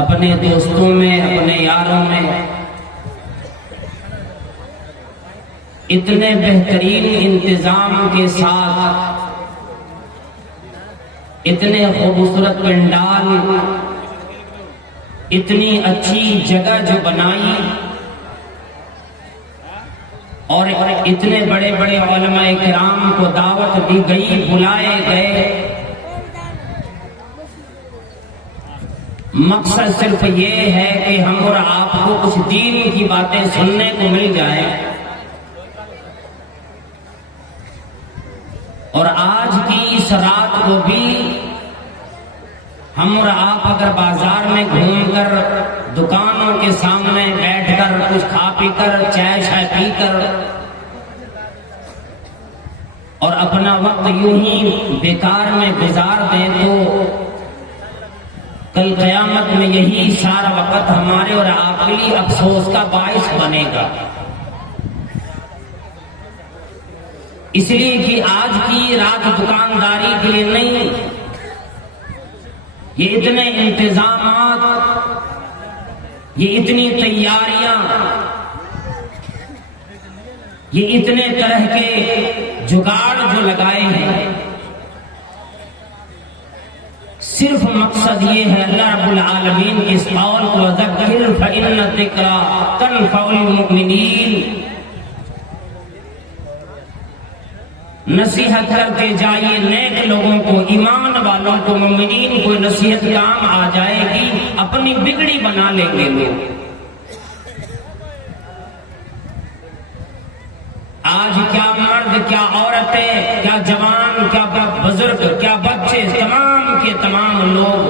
اپنے دوستوں میں، اپنے یاروں میں اتنے بہترین انتظام کے ساتھ اتنے خوبصورت پنڈال، اتنی اچھی جگہ جو بنائی اور اتنے بڑے بڑے علماء کرام کو دعوت دی گئی، بلائے گئے، مقصد صرف یہ ہے کہ ہم اور آپ کو کچھ دین کی باتیں سننے کو مل جائیں۔ اور آج کی اس رات کو بھی ہم اور آپ اگر بازار میں گھوم کر، دکانوں کے سامنے بیٹھ کر، کچھ کھا پی کر، چائے شائے پی کر اور اپنا وقت یوں ہی بیکار میں گزار دیں تو کل قیامت میں یہی سارا وقت ہمارے اور آپ کے لیے افسوس کا باعث بنے گا۔ اس لیے کہ آج کی رات دکانداری کے لیے نہیں، یہ اتنے انتظامات، یہ اتنی تیاریاں، یہ اتنے طرح کے جگاڑ جو لگائے ہیں، صرف مقصد یہ ہے اللہ رب العالمین کے اس قول کو ذکر فإن الذکرى تنفع المؤمنین، نصیحت کرتے جائیے نیک لوگوں کو، ایمان والوں کو، مومنین کو نصیحت کام آ جائے گی، اپنی بگڑی بنا لیں گے لوگ۔ آج کیا مرد، کیا عورتیں، کیا جوان، کیا بزرگ، کیا بچے، تمام کے تمام لوگ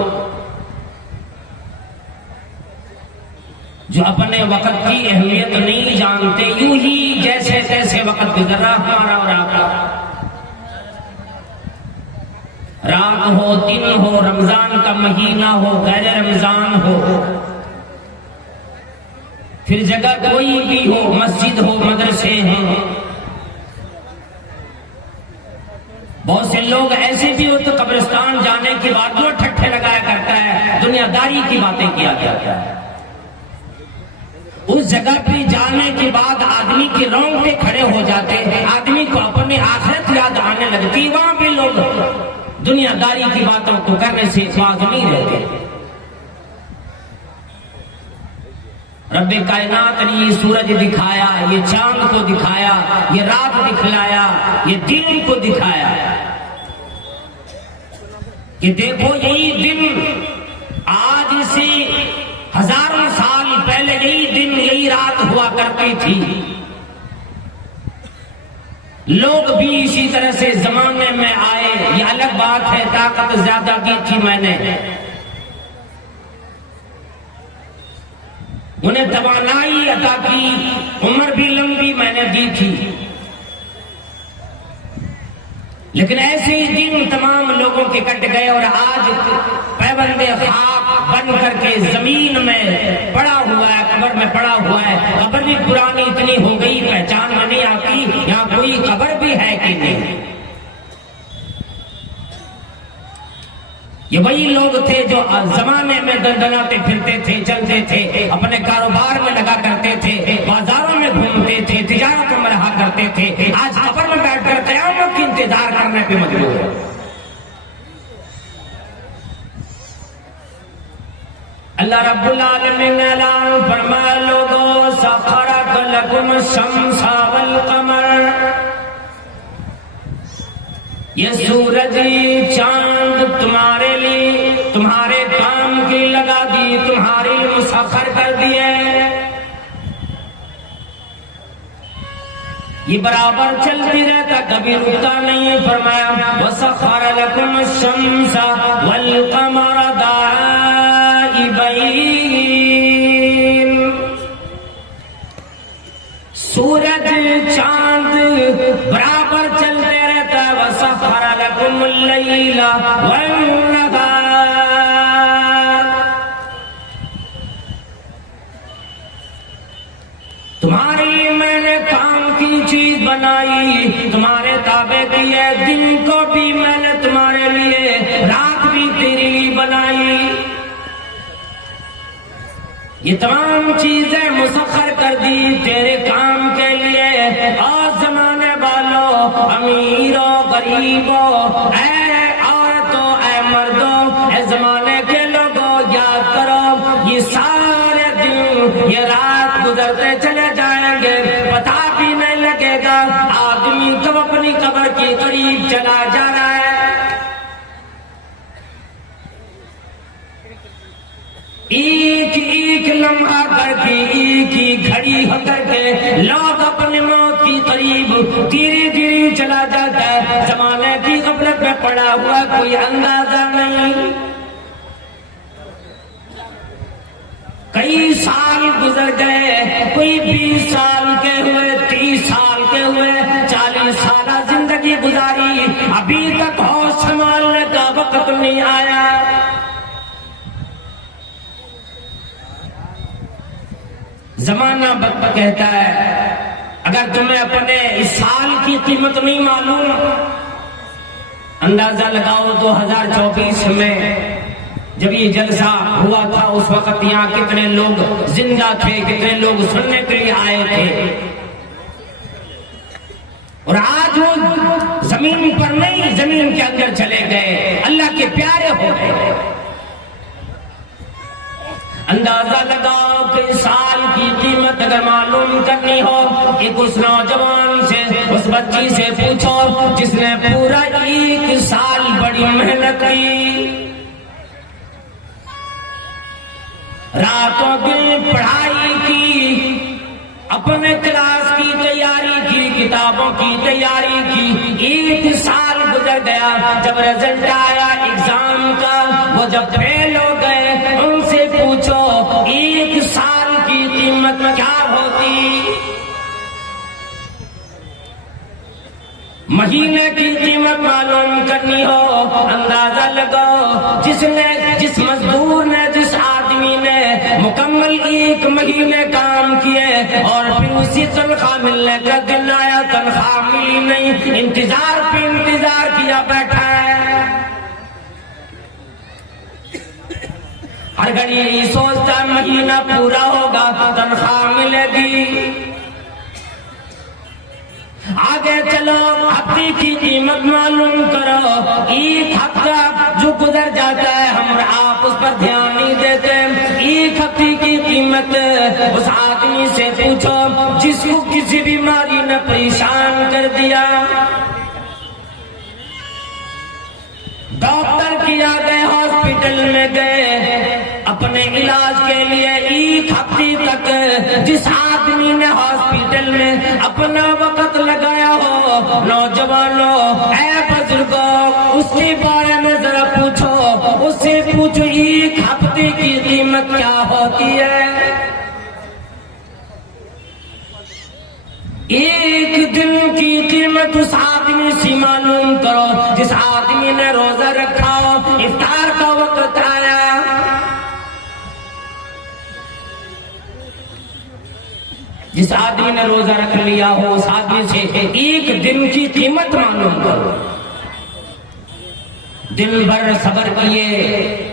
جو اپنے وقت کی اہمیت نہیں جانتے، یوں ہی جیسے تیسے وقت گزر رہا ہمارا اور آپ کا، رات ہو، دن ہو، رمضان کا مہینہ ہو، غیر رمضان ہو، پھر جگہ کوئی بھی ہو، مسجد ہو، مدرسے ہیں، بہت سے لوگ ایسے بھی ہوتے قبرستان جانے کے بعد وہ ٹھٹھے لگایا کرتا ہے، دنیا داری کی باتیں کیا جاتا ہے۔ اس جگہ پہ جانے کے بعد آدمی کے رونگٹے کھڑے ہو جاتے ہیں، آدمی کو اپنے آخرت یاد آنے لگتی، وہاں پہ لوگ دنیا داری کی باتوں کو کرنے سے باز نہیں رہتے۔ رب کائنات نے یہ سورج دکھایا، یہ چاند کو دکھایا، یہ رات دکھلایا، یہ دن کو دکھایا کہ دیکھو یہی دن آج سے ہزاروں سال پہلے یہی دن یہی رات ہوا کرتی تھی، لوگ بھی اسی طرح سے زمانے میں آئے، یہ الگ بات ہے، طاقت زیادہ کی تھی میں نے، انہیں توانائی عطا کی، عمر بھی لمبی میں نے دی تھی، لیکن ایسے ہی دن تمام لوگوں کے کٹ گئے اور آج پیوند خاک بن کر کے زمین میں پڑا ہوا ہے، قبر میں پڑا ہوا ہے، قبر بھی پرانی اتنی ہو گئی پہچان میں نہیں آتی یہاں کوئی قبر بھی ہے کہ نہیں۔ یہ وہی لوگ تھے جو زمانے میں دندناتے پھرتے تھے، چلتے تھے، اپنے کاروبار میں لگا کرتے تھے، بازاروں میں گھومتے تھے، تجارتوں میں رہا کرتے تھے، آج قبر میں بیٹھ کر قیامت کی انتظار کرنے پہ مجبور ہے۔ اللہ رب العالمین نے اعلان فرمایا لوگو سخر لکم الشمس والقمر، یہ سورج چاند تمہارے لیے تمہارے کام کی لگا دی، تمہارے لیے مسخر کر دیے، یہ برابر چلتی رہتا کبھی رکتا نہیں۔ فرمایا وسخر لکم الشمس والقمر دائبین، سورج چاند برابر چلتے رہتا ہے، وسخر لکم اللیل والنہار، تمہارے لیے میں نے کام کی چیز بنائی، تمہارے تابع کی ہے، دن کو بھی میں نے تمہارے لیے، رات بھی تیری لیے بنائی، یہ تمام چیزیں مسخر کر دی تیرے کام کے لیے۔ اور زمانے والوں، امیروں، غریبوں، اے عورتوں، اے مردوں، اے زمانے کے لوگوں، یاد کرو یہ سارے دن، یہ رات گزرتے چلے جائیں گے، پتہ بھی نہیں لگے گا آدمی کب اپنی قبر کے قریب چلا جا رہا ہے۔ ایک ایک لمحہ کر کے، ایک ایک گھڑی ہو کر کے لوگ اپنے موت کی قریب دھیرے دھیرے چلا جاتا ہے۔ زمانے کی غفلت میں پڑا ہوا کوئی اندازہ نہیں۔ کئی سال گزر گئے، کوئی 20 سال کے ہوئے، 30 سال کے ہوئے، 40 سالہ زندگی گزاری، ابھی تک ہوش سنبھالنے کا وقت نہیں آیا۔ زمانہ وقت کہتا ہے اگر تمہیں اپنے اس سال کی قیمت نہیں معلوم، اندازہ لگاؤ 2024 میں جب یہ جلسہ ہوا تھا اس وقت یہاں کتنے لوگ زندہ تھے، کتنے لوگ سننے کے لیے آئے تھے، اور آج وہ زمین پر نہیں زمین کے اندر چلے گئے، اللہ کے پیارے ہو گئے۔ اندازہ لگاؤ کہ سال کی قیمت اگر معلوم کرنی ہو، ایک اس نوجوان سے، اس بچی سے پوچھو جس نے پورا 1 سال بڑی محنت کی، راتوں دن پڑھائی کی، اپنے کلاس کی تیاری کی، کتابوں کی تیاری کی، 1 سال گزر گیا، جب رزلٹ آیا ایگزام کا، وہ جب فیل ہو گئے، ان سے پوچھو 1 سال کی قیمت کیا ہوتی؟ مہینے کی قیمت معلوم کرنی ہو، اندازہ لگاؤ جس مزدور نے، جس آدمی نے مکمل 1 مہینے کام کیے اور پھر اسی تنخواہ ملنے کا دن آیا، تنخواہ ملی نہیں، انتظار پہ انتظار کیا بیٹھا ہے، ہر گھڑی یہی سوچتا مہینہ پورا ہوگا تنخواہ ملے گی۔ آگے چلو، ہفتے کی قیمت معلوم کرو، 1 ہفتہ جو گزر جاتا ہے ہم آپ اس پر دھیان نہیں دیتے۔ 1 ہفتے کی قیمت اس آدمی سے پوچھو جس کو کسی بیماری نے پریشان کر دیا، ڈاکٹر کیا گئے، ہاسپٹل میں گئے اپنے علاج کے لیے، 1 ہفتے تک جس آدمی نے ہاسپٹل میں اپنا وقت لگایا ہو، نوجوانوں، اے بزرگوں، اس کے بارے میں ذرا پوچھو، اس سے پوچھو 1 ہفتے کی قیمت کیا ہوتی ہے۔ 1 دن کی قیمت اس آدمی سے معلوم کرو جس آدمی نے روزہ رکھا ہو، افطار کا وقت آیا، جس آدمی نے روزہ رکھ لیا ہو اس آدمی سے 1 دن کی قیمت معلوم کرو۔ دن بھر صبر کیے،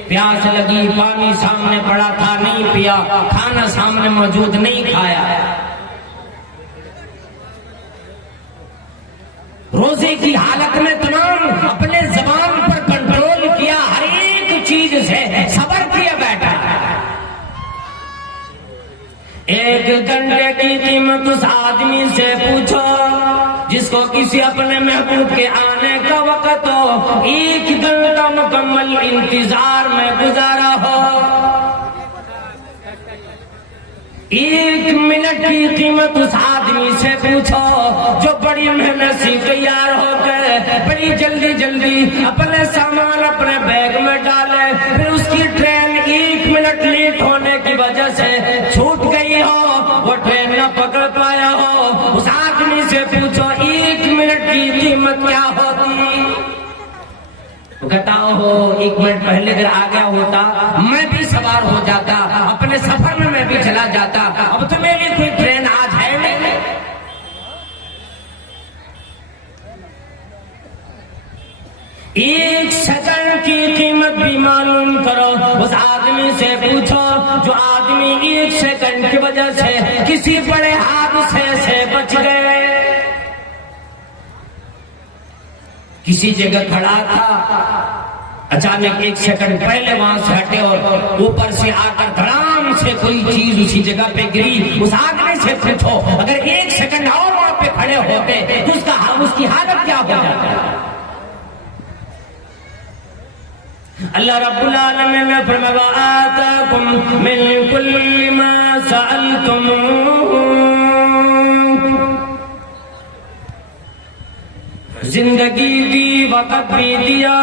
پیاس لگی، پانی سامنے پڑا تھا نہیں پیا، کھانا سامنے موجود نہیں کھایا، روزے کی حالت میں تمام اپنے زبان پر کنٹرول کیا، ہر ایک چیز سے صبر کیا بیٹھا۔ 1 گھنٹے کی قیمت اس آدمی سے پوچھو جس کو کسی اپنے محبوب کے آنے کا وقت ہو، 1 گھنٹہ مکمل انتظار میں گزارا ہو۔ 1 منٹ کی قیمت اس آدمی سے پوچھو جو بڑی محنت سے تیار ہو کر بڑی جلدی جلدی اپنے سامان اپنے بیگ میں ڈالے، پھر اس کی ٹرین 1 منٹ لیٹ ہونے کی وجہ سے چھوٹ گئی ہو، وہ ٹرین نہ پکڑ پایا ہو، اس آدمی سے پوچھو 1 منٹ کی قیمت کیا ہوتی؟ تو کہتا ہو 1 منٹ پہلے اگر آ گیا ہوتا میں بھی سوار ہو جاتا، اپنے سفر میں بھی چلا جاتا، اب تو میری کوئی ٹرین آج ہے نہیں۔ 1 سیکنڈ کی قیمت بھی معلوم کرو، اس آدمی سے پوچھو جو آدمی کی وجہ سے کسی بڑے حادثے سے بچ گئے. کسی جگہ کھڑا تھا، اچانک 1 سیکنڈ پہلے وہاں سے ہٹے اور اوپر سے آ کر دھڑام سے کوئی چیز اسی جگہ پہ گری. اس آدمی سے پوچھو اگر 1 سیکنڈ اور وہاں پہ کھڑے ہوتے تو اس کی حالت کیا ہو جاتی. اللہ رب العالمین نے فرمایا آتاکم من کل ما سألتموہ، زندگی دی، وقت بھی دیا،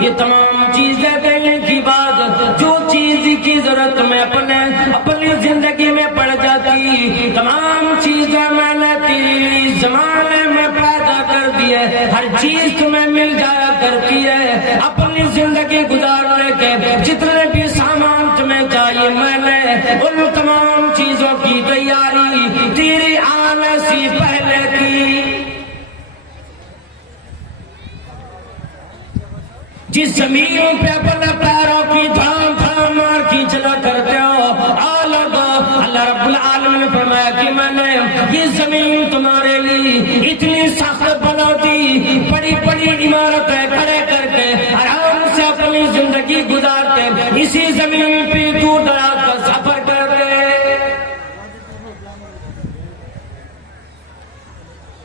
یہ تمام چیزیں دینے کی بعد جو چیز کی ضرورت میں اپنی زندگی میں پڑ جاتی، تمام چیزیں میں نے تیری زمانے میں پیدا کر دی ہے، ہر چیز تمہیں مل جایا کرتی ہے. اپنی زندگی گزارنے کے جتنے بھی سامان تمہیں چاہیے میں نے ان تمام چیزوں کی تیاری تیری آنے سے پہلے کی. جس زمین پہ اپنے پیروں کی دھام دھام مار کی چلا کرتے ہو اللہ رب العالمین نے فرمایا کہ میں نے یہ زمین تمہارے لیے اتنی سخت بنا دی، بڑی بڑی عمارتیں کھڑے کر کے آرام سے اپنی زندگی گزارتے، اسی زمین پہ دور دراز کا سفر کرتے،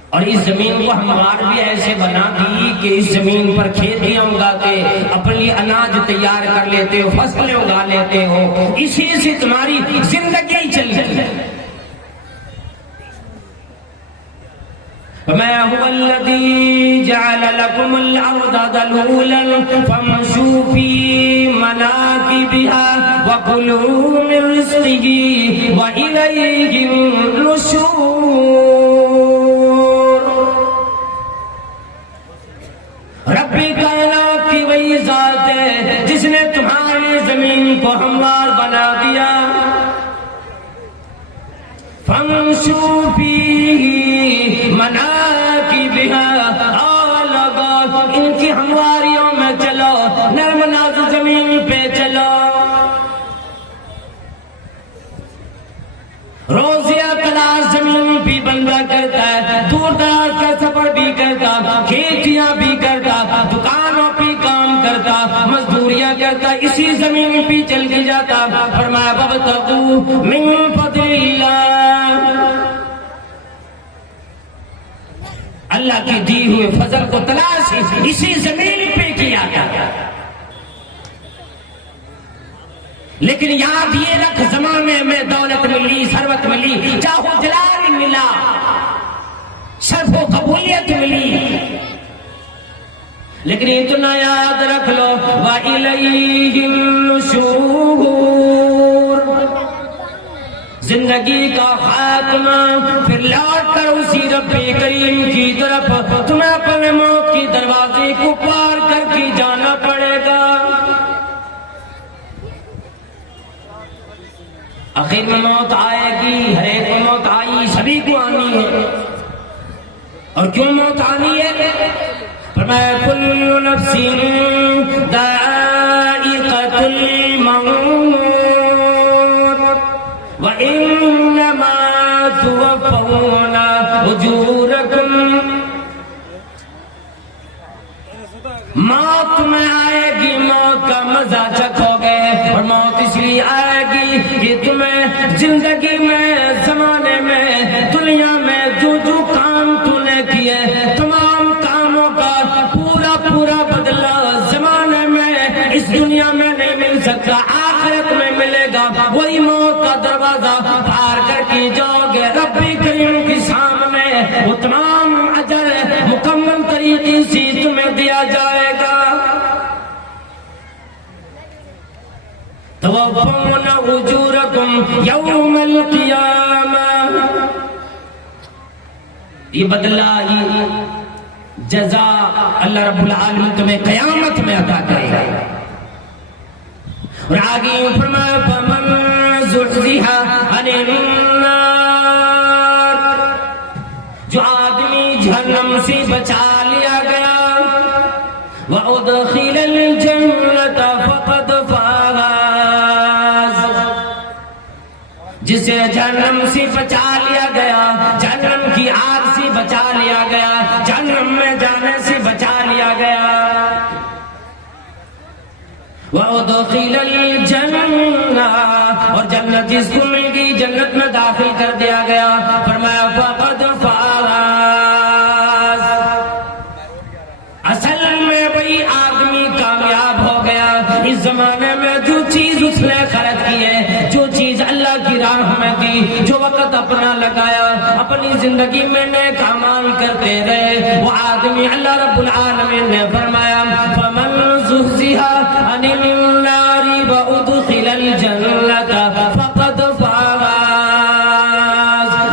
اور اس زمین کو ہموار بھی ایسے بنا دی کہ اس زمین پر کھیتیاں اگاتے، اپنی اناج تیار کر لیتے ہو، فصلیں اگا لیتے ہو، اسی سے تمہاری زندگی چل رہی ہے. وَمَا هُوَ الَّذِي جَعَلَ لَكُمُ الْأَرْضَ ذَلُولًا فَامْشُوا فِي مَنَاكِبِهَا وَكُلُوا مِن رِّزْقِهِ وَإِلَيْهِ النُّشُورُ. رب کائنات کی وہی ذات ہے جس نے تمہاری زمین کو ہموار بنا دیا. فَامْشُوا فِي مَنَاكِبِهَا، ان کی ہمواریوں میں چلو، نرم ناز زمین پہ چلو. روزیہ تلاش زمین بھی بندہ کرتا ہے، دور دراز کا سفر بھی کرتا، کھیتیاں بھی کرتا، دکانوں پہ کام کرتا، مزدوریاں کرتا، اسی زمین پہ چل کے جاتا. فرمایا وَابْتَغُوا مِن فَضْلِ اللَّهِ، اللہ کی دی ہوئے فضل کو تلاش اسی زمین پہ کیا گیا. لیکن یاد یہ رکھ زمانے میں دولت ملی، ثروت ملی، چاہو جلال ملا، شرف و قبولیت ملی، لیکن اتنا یاد رکھ لو وَإِلَيْهِ النُّشُورُ، زندگی کا خاتمہ پھر لوٹ کر اسی رب کریم کی طرف تمہیں اپنے موت کی دروازے کو پار کر کے جانا پڑے گا. آخر میں موت آئے گی، ہر ایک کو موت آئی، سبھی کو آنی ہے. اور کیوں موت آنی ہے؟ فرمایا کل نفس ذائقۃ الموت وانما توفون اجورکم. موت میں آئے گی، موت کا مزہ چکھو گے، اور موت اس لیے آئے گی کہ تمہیں زندگی میں، زمانے میں، دنیا میں جو جو کام تو نے کیے تمام کاموں کا پورا پورا بدلہ زمانے میں اس دنیا میں نہیں مل سکتا، آخرت میں ملے گا. وہی موت کا دروازہ پار کر کے جاؤ گے رب کریم کے سامنے، وہ تمام اجر مکمل طریقے سے تمہیں دیا جائے گا. توفون اجورکم یوم القیامہ، یہ بدلہ، یہ جزا اللہ رب العالمین تمہیں قیامت میں عطا کرے گا. اور آگے فرمایا فمن زحزح عن النار، جو آدمی جہنم سے بچا لیا گیا، وادخل الجنۃ فقد فاز، جسے جہنم سے بچا لیا گیا، جہنم کی آگ سے بچا لیا گیا، جہنم میں جانے سے بچا لیا گیا۔ وَأُدْخِلَ الْجَنَّةَ، اور جنت جس کو مل گئی جنت میں داخل کر دیا گیا۔ فرمایا فَقَدْ فَازَ، اصل میں وہی آدمی کامیاب ہو گیا۔ اس زمانے میں جو چیز اس نے خرچ کی ہے، جو چیز اللہ کی راہ میں دی، جو وقت اپنا لگایا، اپنی زندگی میں نیک اعمال کرتے رہے، وہ آدمی اللہ رب العالمین نے فرمایا فَمَنْ زُحْزِحَ عَنِ النَّارِ وَأُدْخِلَ الْجَنَّةَ فَقَدْ فَازَ۔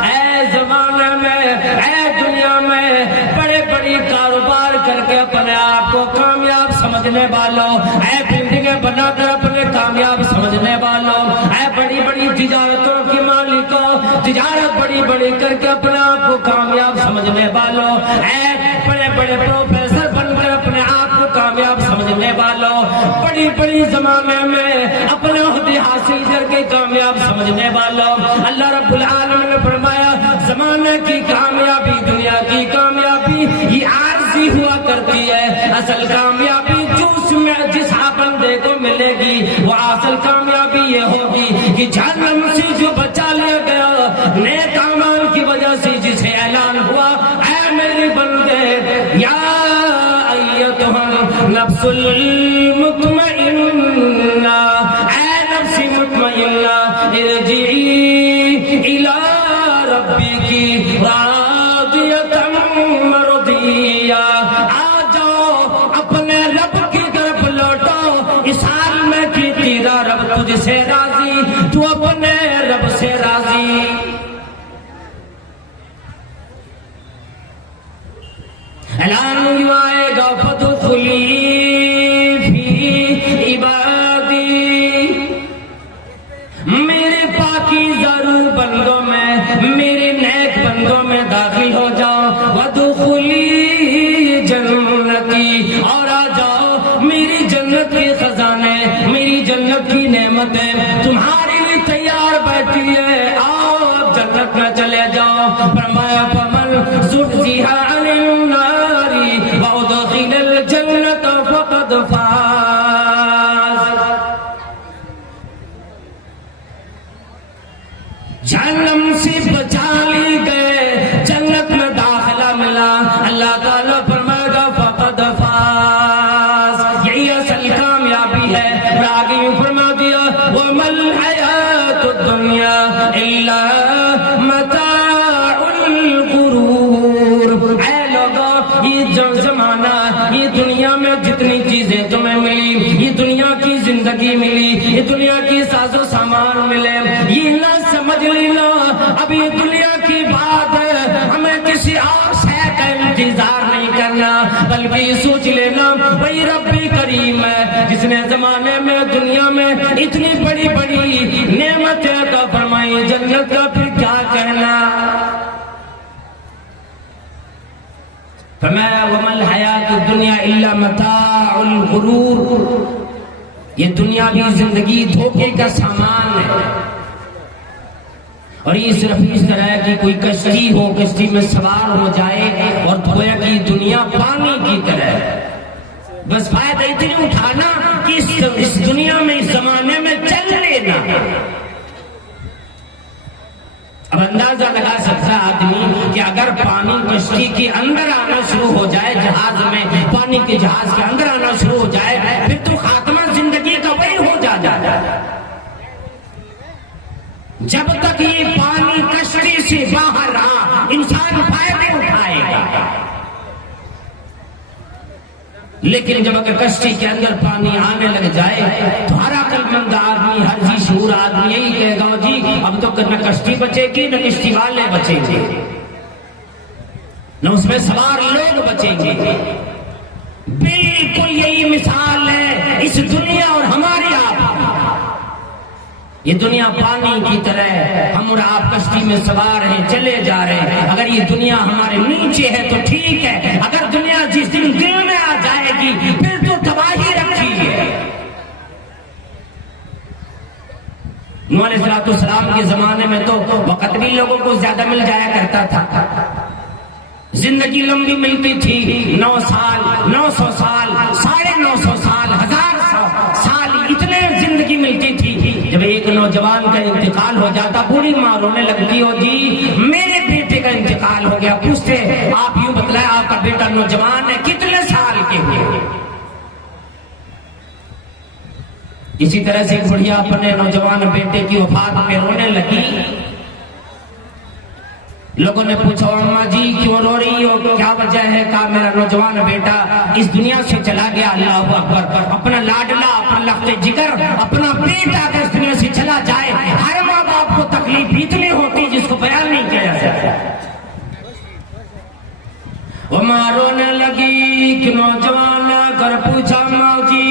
اے زمانے میں، اے دنیا میں بڑے بڑی کاروبار کر کے اپنے آپ کو کامیاب سمجھنے والوں، اے بلڈنگیں بنا کر اپنے کامیاب سمجھنے والوں، اے بڑی بڑی تجارتوں کی مالکوں، تجارت بڑی بڑی کر کے اپنے آپ کو کامیاب سمجھنے والوں، اے بڑے بڑے پروفیسر بن کر اپنے آپ کو کامیاب سمجھنے والوں، بڑی بڑی زمانے میں اپنے عہدے حاصل کر کے کامیاب سمجھنے والوں، اللہ رب العالمین نے فرمایا زمانے کی کامیابی، دنیا کی کامیابی یہ عارضی ہوا کرتی ہے، اصل کامیابی جس بندے کو ملے گی وہ اصل کامیابی یہ ہوگی کہ جہنم سے جو بچا لیا گیا نیک اعمال کی وجہ سے، جسے اعلان ہوا اے میرے بندے یا ایتھا النفس المطمئنہ، اے نفس مطمئنہ ارجعی الی ربک راضیۃ مرضیہ، آ جاؤ اپنے رب کی طرف لوٹو، اس حال میں کہ تیرا رب تجھ سے راضی، تو اپنے رب سے راضی۔ اعلان ہوا ہے گا فادخلی فی عبادی، میرے پاکیزہ روح بندوں میں، میرے نیک بندوں میں داخل ہو جاؤ، وادخلی جنتی، اور آ جاؤ میری جنت کے خزانے، میری جنت کی نعمتیں تمہارے لیے تیار بیٹھی ہے، آؤ اب جنت میں چلے جاؤ۔ فرمایا فَمَنْ زُحْزِحَ عَنِ النَّارِ وَأُدْخِلَ الْجَنَّةَ فَقَدْ فَازَ۔ جہنم سے بچا لی گئے، جنت میں داخلہ ملا، اللہ تعالیٰ فرمائے گا فقد فاز، یہی اصل کامیابی ہے۔ اور آگے یوں فرما دیا وَمَا الْحَيَاةُ الدُّنْيَا إِلَّا مَتَاعُ الْغُرُورِ، اے لوگوں یہ جو زمانہ، یہ دنیا میں جتنی چیزیں تمہیں ملی، یہ دنیا کی زندگی ملی، یہ دنیا کی ساز و سامان ملے، یہ نہ سمجھ لینا اب یہ دنیا کی بات ہے، ہمیں کسی اور شے کا انتظار نہیں کرنا، بلکہ یہ سوچ لینا وہی رب کریم ہے جس نے زمانے میں دنیا میں اتنی بڑی بڑی نعمتیں عطا فرمائی، جنت کا پھر کیا کہنا۔ فرمایا وَمَا الْحَيَاةُ الدُّنْيَا إِلَّا مَتَاعُ الْغُرُورِ، یہ دنیاوی زندگی دھوکے کا سامان ہے، اور یہ صرف اس طرح ہے کہ کوئی کشتی ہو، کشتی میں سوار ہو جائے اور گویا کی دنیا پانی کی طرح، بس فائدہ اتنی اٹھانا کہ اس دنیا میں، اس زمانے میں چل لینا۔ اب اندازہ لگا سکتا آدمی کہ اگر پانی کشتی کے اندر آنا شروع ہو جائے، جہاز میں پانی کے جہاز کے اندر آنا شروع ہو جائے، پھر تو خاتمہ زندگی کا وہی ہو جائے۔ جب تک یہ پانی کشتی سے باہر رہا انسان فائدے اٹھائے گا، لیکن جب اگر کشتی کے اندر پانی آنے لگ جائے تو ہر عقل مند آدمی، ہر جی شعور آدمی یہی کہے گا جی اب تو نہ کشتی بچے گی، نہ کشتی والے بچیں گے، نہ اس میں سوار لوگ بچیں گے۔ بالکل یہی مثال ہے اس دنیا اور ہماری آپ۔ یہ دنیا پانی کی طرح ہے، ہم اور آپ کشتی میں سوار ہیں، چلے جا رہے ہیں۔ اگر یہ دنیا ہمارے نیچے ہے تو ٹھیک ہے، اگر دنیا جس دن دل میں آ جائے گی پھر تو تباہی رکھی ہے۔ نوح علیہ السلام کے زمانے میں تو وقت بھی لوگوں کو زیادہ مل جایا کرتا تھا، زندگی لمبی ملتی تھی، 9 سال، 900 سال، 950 سال، 1000 سال، اتنے زندگی ملتی تھی۔ جب ایک نوجوان کا انتقال ہو جاتا، بوڑھی ماں رونے لگتی ہو، جی میرے بیٹے کا انتقال ہو گیا۔ پوچھتے آپ یوں بتلائیں آپ کا بیٹا نوجوان ہے، کتنے سال کے ہوئے؟ اسی طرح سے ایک بڑھیا اپنے نوجوان بیٹے کی وفات پہ رونے لگی۔ لوگوں نے پوچھا اماں جی کیوں رو رہی ہو، کیا وجہ ہے؟ کہا میرا نوجوان بیٹا اس دنیا سے چلا گیا، اللہ اکبر، اپنا لاڈلا، اپنا لخت جگر، اپنا بیٹا اگر اس دنیا سے چلا جائے، ہر ماں باپ کو تکلیف اتنی ہوتی جس کو بیان نہیں کیا جا سکتا۔ وہ ماں رونے لگی کہ نوجوان آ کر پوچھا ماں جی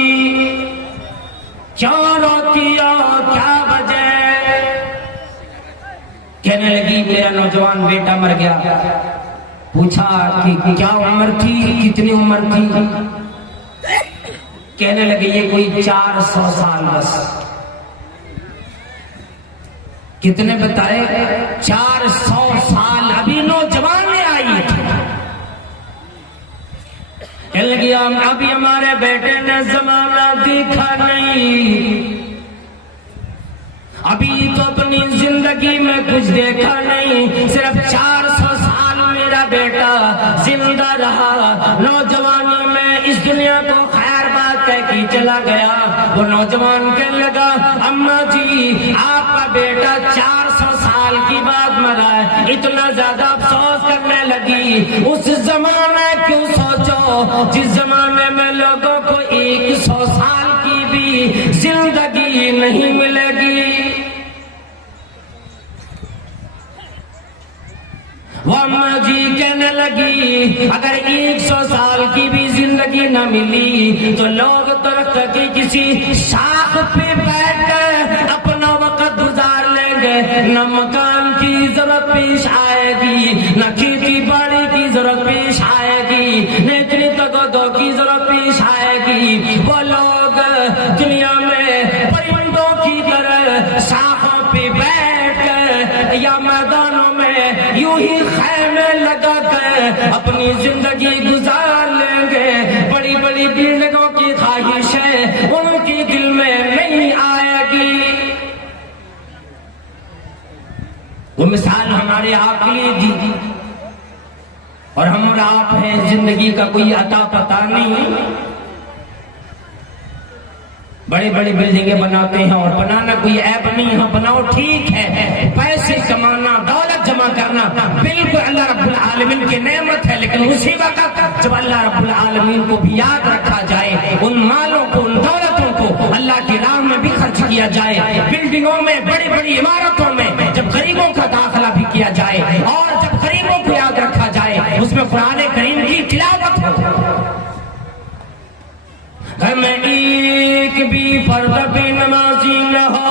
کیوں روتی ہو، کیا وجہ؟ کہنے لگی میرا نوجوان بیٹا مر گیا۔ پوچھا کہ کیا عمر تھی، کتنی عمر تھی؟ کہنے لگے یہ کوئی 400 سال بس۔ کتنے بتائے؟ 400 سال، ابھی نوجوان میں آئی تھی۔ کہنے لگی ابھی ہمارے بیٹے نے زمانہ دیکھا نہیں، ابھی تو اپنی زندگی میں کچھ دیکھا نہیں، صرف 400 سال میرا بیٹا زندہ رہا، نوجوانی میں اس دنیا کو خیر بات کہہ کے چلا گیا۔ وہ نوجوان کہنے لگا اماں جی آپ کا بیٹا 400 سال کی بعد مرا ہے، اتنا زیادہ افسوس کرنے لگی۔ اس زمانے کیوں سوچو جس زمانے میں لوگوں کو 100 سال کی بھی زندگی نہیں ملے گی۔ وہ اماں جی کہنے لگی اگر 100 سال کی بھی زندگی نہ ملی تو لوگ درخت کی کسی شاخ پہ بیٹھ کر اپنا وقت گزار لیں گے، نہ مکان کی ضرورت پیش آئے گی، نہ کھیتی باڑی کی ضرورت پیش آئے گی، نہ اتنی تگودو کی ضرورت پیش آئے گی۔ وہ لوگ دنیا میں پرندوں کی طرح شاخوں پہ بیٹھ کر یا میدانوں میں یوں ہی خیمے لگا کر اپنی زندگی گزار لیں گے۔ بڑی بڑی بلڈنگوں کی خواہشیں ان کی دل میں نہیں آئے گی۔ وہ مثال ہمارے آپ کے لیے دی، اور ہم اور آپ ہیں، زندگی کا کوئی عطا پتہ نہیں۔ بڑی بڑی بلڈنگیں بناتے ہیں، اور بنانا کوئی عیب نہیں ہے، بناؤ ٹھیک ہے، پیسے کمانا، دولت جمع کرنا بالکل اللہ رب العالمین کی نعمت ہے، لیکن اسی وقت جب اللہ رب العالمین کو بھی یاد رکھا جائے، ان مالوں کو، ان دولتوں کو اللہ کی راہ میں بھی خرچ کیا جائے، بلڈنگوں میں، بڑی بڑی عمارتوں میں جب غریبوں کا داخلہ بھی کیا جائے، اور جب غریبوں کو یاد رکھا جائے، اس میں قرآن کریم کی تلاوت ہو، گھر میں ایک بھی فرد بھی نمازی نہ ہو،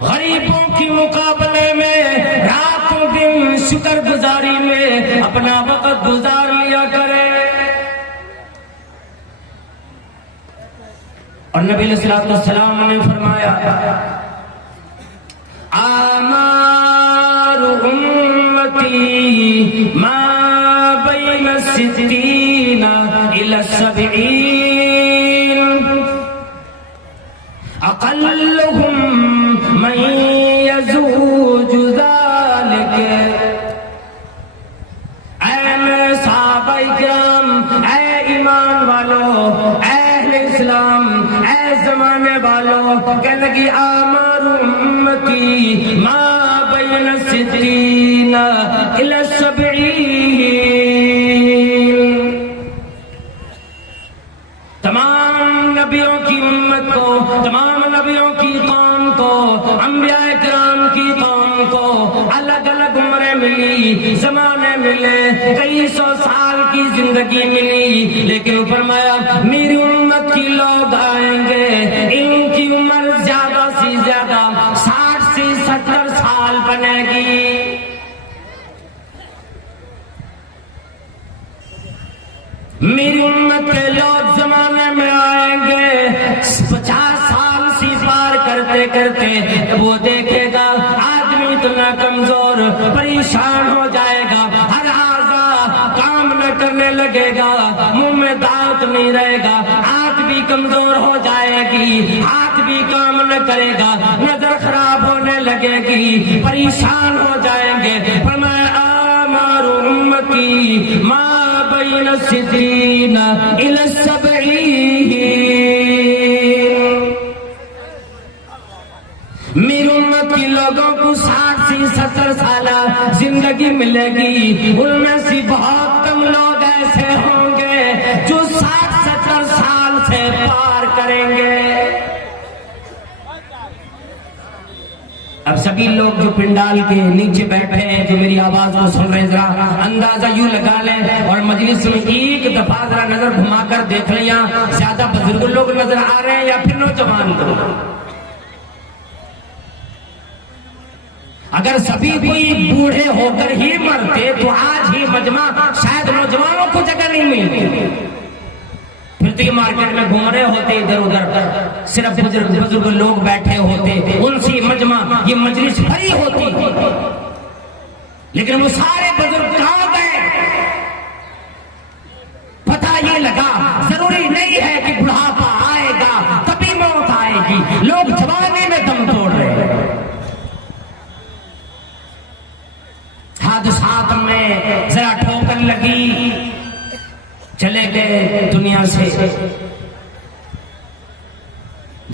غریبوں کے مقابلے میں راتوں دن شکر گزاری میں اپنا وقت گزار لیا کرے۔ اور نبی علیہ السلام نے فرمایا آمار امتی ما بین 60 الی 70 اقلهم من یزوج ذلک۔ اے میرے صحابہ کرام، اے ایمان والو، اے اہل اسلام، اے زمانے والو، کہنے لگی آمار امتی ما بین 60 الی 70۔ تمام نبیوں کی امت کو، تمام نبیوں کی قوم کو، انبیاء کرام کی قوم کو الگ الگ عمریں ملی، زمانے ملے، کئی 100 سال کی زندگی ملی، لیکن فرمایا میری امت کی لوگ آئیں گے ان کی عمر زیادہ سے زیادہ 60 سے 70 سال بنے گی۔ میری امت کے لوگ زمانے میں آئیں گے 50 سال سے پار کرتے کرتے وہ دیکھے گا آدمی اتنا کمزور پریشان ہو جائے گا، ہر اعضاء کام نہ کرنے لگے گا، منہ میں دانت نہیں رہے گا، آنکھ بھی کمزور ہو جائے گی، ہاتھ بھی کام نہ کرے گا، نظر خراب ہونے لگے گی، پریشان ہو جائیں گے۔ فرمایا آمار امتی ما بین الستین الی السبعین، میری امت کی لوگوں کو 60 سے 70 سالہ زندگی ملے گی، ان میں سے بہت کم لوگ ایسے ہوں گے جو 60-70 سال سے پار کریں گے۔ اب سبھی لوگ جو پنڈال کے نیچے بیٹھے ہیں، جو میری آواز کو سن رہے ہیں، ذرا اندازہ یوں لگا لیں اور مجلس میں ایک دفعہ ذرا نظر گھما کر دیکھ لیں، یہاں زیادہ بزرگ لوگ نظر آ رہے ہیں یا پھر نوجوان لوگ؟ اگر سبھی کوئی بوڑھے ہو کر ہی مرتے تو آج ہی مجمع شاید نوجوانوں کو جگہ نہیں ملتی، پھر تو یہ مارکیٹ میں گھوم رہے ہوتے ادھر ادھر، صرف بزرگ لوگ بیٹھے ہوتے، ان سے مجمع یہ مجلس بھری ہوتی، لیکن وہ سارے بزرگ کہاں گئے؟ پتہ یہ لگا ضروری نہیں ہے کہ بڑھاپا آئے گا تبھی موت آئے گی، لوگ جوانی میں دم توڑ رہے ہیں۔ حادثات میں ذرا ٹھوکر لگی چلے گئے دنیا سے،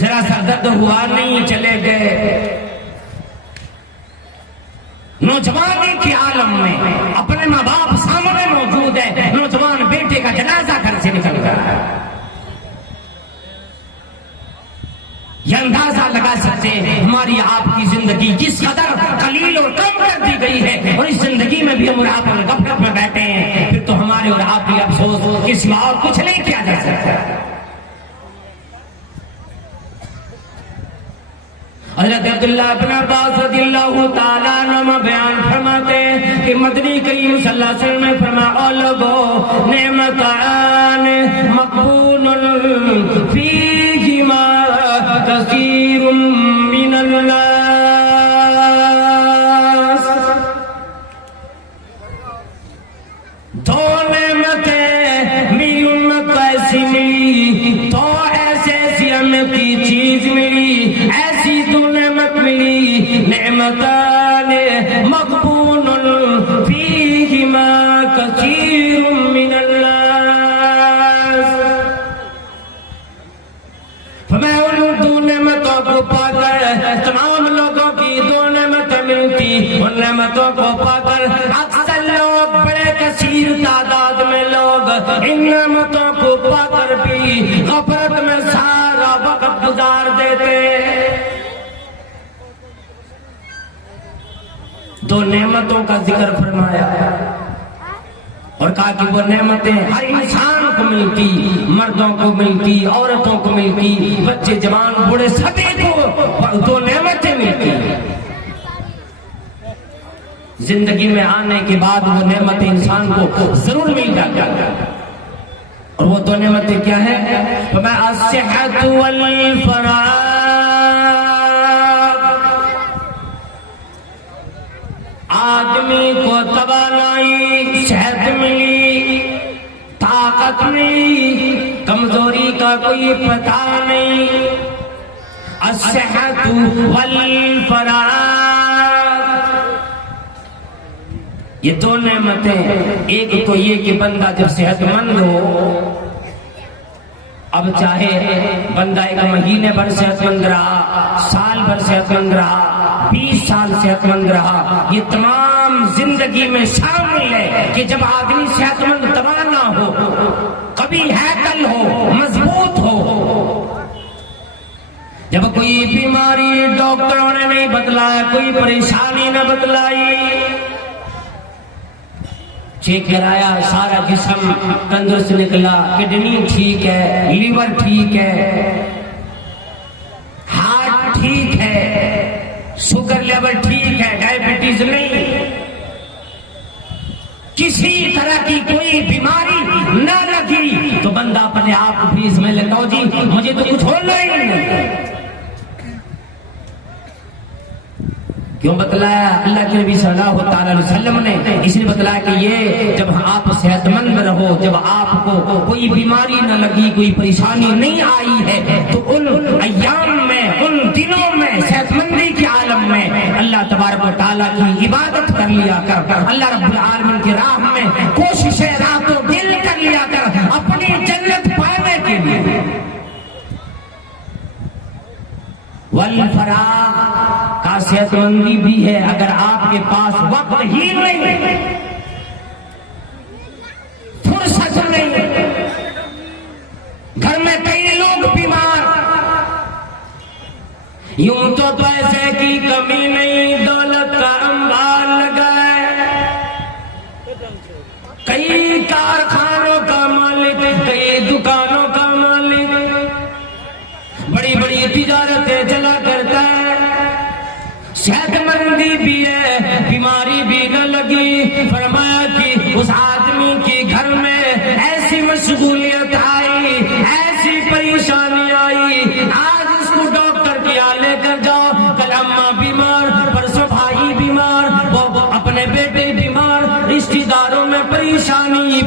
ذرا سا درد ہوا نہیں چلے گئے۔ نوجوانی کے عالم میں اپنے ماں باپ سامنے موجود ہے، نوجوان بیٹے کا جنازہ گھر سے نکل رہا ہے۔ یہ اندازہ لگا سکتے ہیں ہماری آپ کی زندگی جس قدر قلیل اور کم کر دی گئی ہے، اور اس زندگی میں بھی ہم اور آپ گپ گپ میں بیٹھے ہیں، پھر تو ہمارے اور آپ کی افسوس کے سوا اور کچھ نہیں کیا جا سکتا۔ حضرت عبداللہ بن عباس رضی اللہ تعالیٰ عنہ بیان فرماتے ہیں کہ مدنی کریم صلی اللہ علیہ وسلم نے فرمایا، اے لوگو نعمتان مقبول فیہما کثیر من الناس، دو نعمتیں میری امت کو ایسی ملی، دو ایسی ہمیں کی چیز ملی، ایسی دو نعمت ملی، نعمتان مقبول فیہما کثیر من الناس۔ میں ان دو نعمتوں کو پا کر تمام لوگوں کی دو نعمتیں ملتی، ان نعمتوں کو پا کر اکثر لوگ بڑے کثیر تعداد میں لوگ ان نعمتوں کو پا کر بھی غفلت میں سارا وقت گزار دیتے۔ دو نعمتوں کا ذکر فرمایا اور کہا کہ وہ نعمتیں ہر انسان کو ملتی، مردوں کو ملتی، عورتوں کو ملتی، بچے جوان بوڑھے سبھی کو دو نعمتیں ملتی۔ زندگی میں آنے کے بعد وہ نعمتیں انسان کو ضرور مل جاتی ہیں، اور وہ دو نعمتیں کیا ہیں؟ فَمَا الصِّحَّةُ وَالْفَرَاغُ، آدمی کو توانائی، صحت ملی، طاقت ملی، کمزوری کا کوئی پتہ نہیں۔ الصحت والفراغ، یہ دو نعمتیں، ایک تو یہ کہ بندہ جب صحت مند ہو، اب چاہے بندہ ایک مہینے بھر صحت مند رہا، سال بھر صحت مند رہا، 20 سال صحت مند رہا، یہ تمام زندگی میں شامل ہے کہ جب آدمی صحت مند توانا ہو، کبھی ہیکل ہو، مضبوط ہو، جب کوئی بیماری ڈاکٹروں نے نہیں بتلایا، کوئی پریشانی نہ بتلائی، چیک کرایا، سارا جسم تندرست نکلا، کڈنی ٹھیک ہے، لیور ٹھیک ہے، ہارٹ ٹھیک ہے، شوگر لیول ٹھیک ہے، ڈائبٹیز نہیں، کسی طرح کی کوئی بیماری نہ لگی، تو بندہ اپنے آپ کو بھی اس میں لگاؤ جی مجھے تو کچھ ہونا ہی نہیں۔ کیوں بتلایا اللہ کے نبی صلی اللہ تعالی علیہ وسلم نے؟ اس لیے بتلایا کہ یہ جب آپ صحت مند رہو، جب آپ کو کوئی بیماری نہ لگی، کوئی پریشانی نہیں آئی ہے، تو ان ایام میں، ان دنوں میں، صحت مندی کے عالم میں اللہ تبارک و تعالیٰ کی عبادت کر لیا کر، اللہ رب العالمین کی راہ میں کوششیں رات و دن کر لیا کر، اپنی جنت پانے کے لیے۔ والفراغ کا صحت مندی بھی ہے، اگر آپ کے پاس وقت ہی نہیں، فرصت نہیں، گھر میں کئی لوگ بیمار، یوں تو پیسے کی کمی نہیں، دولت کا انبار لگا ہے، کئی کارخانوں کا مالک، کئی دکانوں کا مالک، بڑی بڑی تجارتیں چلا کرتا ہے، صحت مندی بھی ہے، بیماری بھی نہ لگی۔ فرمایا کہ اس آدمی کے گھر میں ایسی مشغولیت آئی، ایسی پریشانی آئی، آج اس کو ڈاکٹر کے یہاں لے کر جاؤ، کل اماں بیمار، پرسوں بھائی بیمار، وہ اپنے بیٹے بیمار، رشتہ داروں میں پریشانی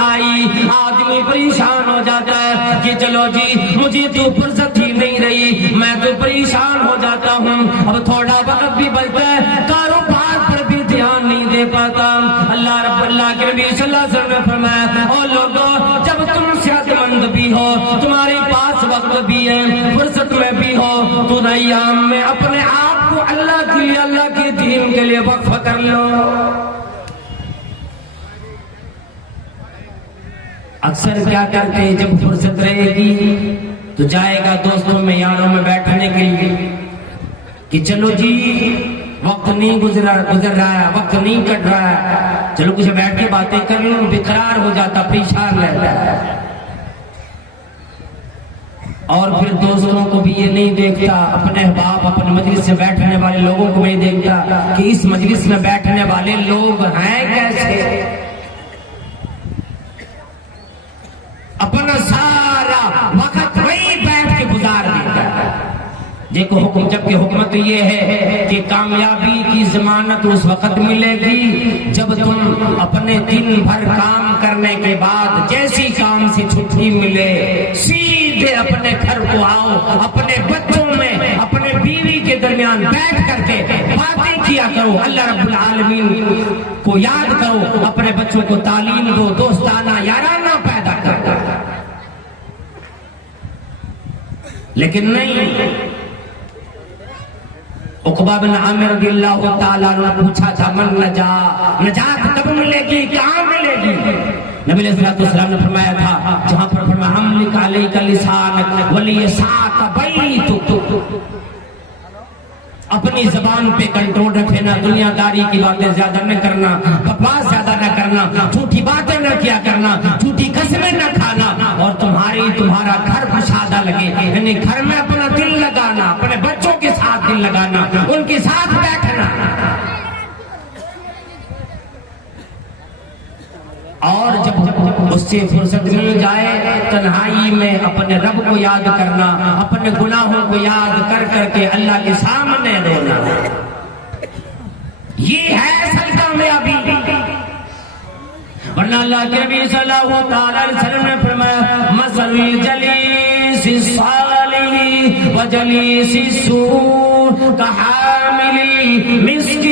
آئی، آدمی پریشان ہو جاتا ہے کہ چلو جی مجھے تو فرصت ہی نہیں رہی، میں تو پریشان ہو جاتا ہوں، اب تھوڑا وقت بھی بچتا ہے، کاروبار پر بھی دھیان نہیں دے پاتا۔ اللہ کے نبی صلی اللہ علیہ وسلم نے فرمایا، او لوگوں، جب تم صحت مند بھی ہو، تمہارے پاس وقت بھی ہے، فرصت میں بھی ہو، تو ایام میں اپنے آپ کو اللہ کے لیے، اللہ کے دین کے لیے وقف کر لو۔ اکثر کیا کرتے ہیں، جب فرصت رہے گی تو جائے گا دوستوں میں، یاروں میں بیٹھنے کے لیے کہ چلو جی وقت نہیں گزر رہا ہے، وقت نہیں کٹ رہا ہے، چلو کچھ بیٹھ کے باتیں کر لوں، بیقرار ہو جاتا، پریشان رہتا ہے۔ اور پھر دوستوں کو بھی یہ نہیں دیکھتا، اپنے احباب، اپنے مجلس سے بیٹھنے والے لوگوں کو نہیں دیکھتا کہ اس مجلس میں بیٹھنے والے لوگ ہیں کیسے، اپنا سارا وقت وہی بیٹھ کے گزار دیتا ہے۔ دیکھو حکم، جبکہ حکمت یہ ہے کہ کامیابی کی ضمانت اس وقت ملے گی جب تم اپنے دن بھر کام کرنے کے بعد جیسی کام سے چھٹی ملے، سیدھے اپنے گھر کو آؤ، اپنے بچوں میں، اپنے بیوی کے درمیان بیٹھ کر کے باتیں کیا کرو، اللہ رب العالمین کو یاد کرو، اپنے بچوں کو تعلیم دو، دوستانہ یارانہ پیدا کرو۔ لیکن نہیں، عقبہ بن عامر رضی اللہ تعالیٰ نے پوچھا تھا، من نجات کب ملے گی، کہاں ملے گی؟ نبی علیہ السلام نے فرمایا تھا، جہاں پر فرمایا املک علیک لسانک ولیسعک بیتک، اپنی زبان پہ کنٹرول رکھنا، دنیا داری کی باتیں زیادہ نہ کرنا، بکواس زیادہ نہ کرنا، جھوٹی باتیں نہ کیا کرنا، جھوٹی قسمیں نہ کھانا، اور تمہارا گھر کشادہ لگے، یعنی گھر میں اپنا دل لگانا، اپنے بچوں کے ساتھ دل لگانا، ان کے ساتھ بیٹھنا، اور جب اس سے فرصت مل جائے تنہائی میں اپنے رب کو یاد کرنا، اپنے گناہوں کو یاد کر کر کے اللہ کے سامنے رونا، یہ ہے اصل کامیابی۔ ورنہ اللہ کے نبی صلی اللہ تعالی علیہ وسلم نے فرمایا، مثل الجلیس الصالح وجلیس السوء کحامل المسک